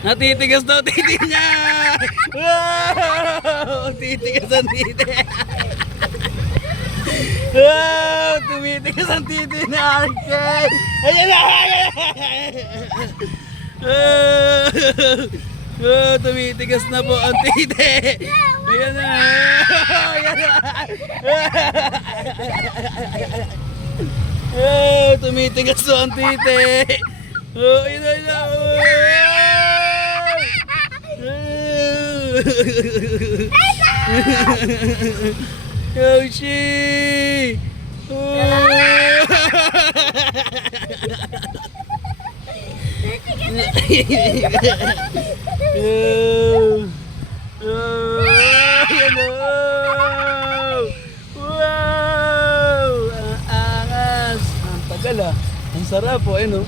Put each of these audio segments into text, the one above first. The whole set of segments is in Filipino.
Natitigas daw titi niya. Wow! Titigas ang titi. Wow! Tumitigas ang titi ni Arkel. Ayan na! Oh, tumitigas na po ang titi. Ayan na. Ayan na. Oh, tumitigas na ang titi. Oh, ayan na. Ayan na. Yoshi! Wow! Ang angas! Ang tagal ah! Ang sarap po, no?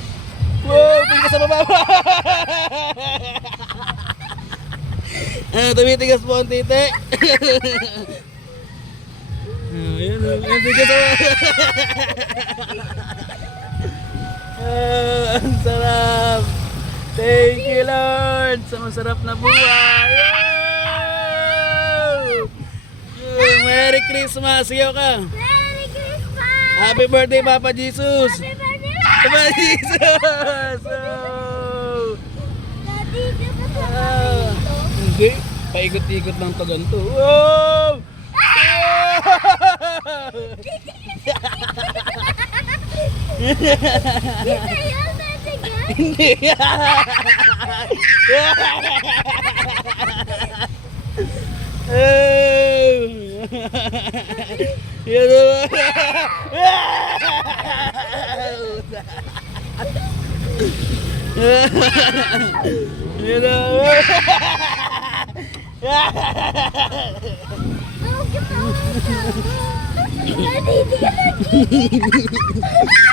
Wow! Tingnan sa baba! Tumitigas po ang titi. Ayan o, tumitigas po. Ang sarap. Thank you Lord sa masarap na buhay. Merry Christmas. Siyaw ka. Merry Christmas! Happy birthday Papa Jesus. Happy birthday! Papa Jesus. Daddy, ka pa Hindi. Paikot-ikot lang to ganito. Wow! Hindi. Yan Daddy,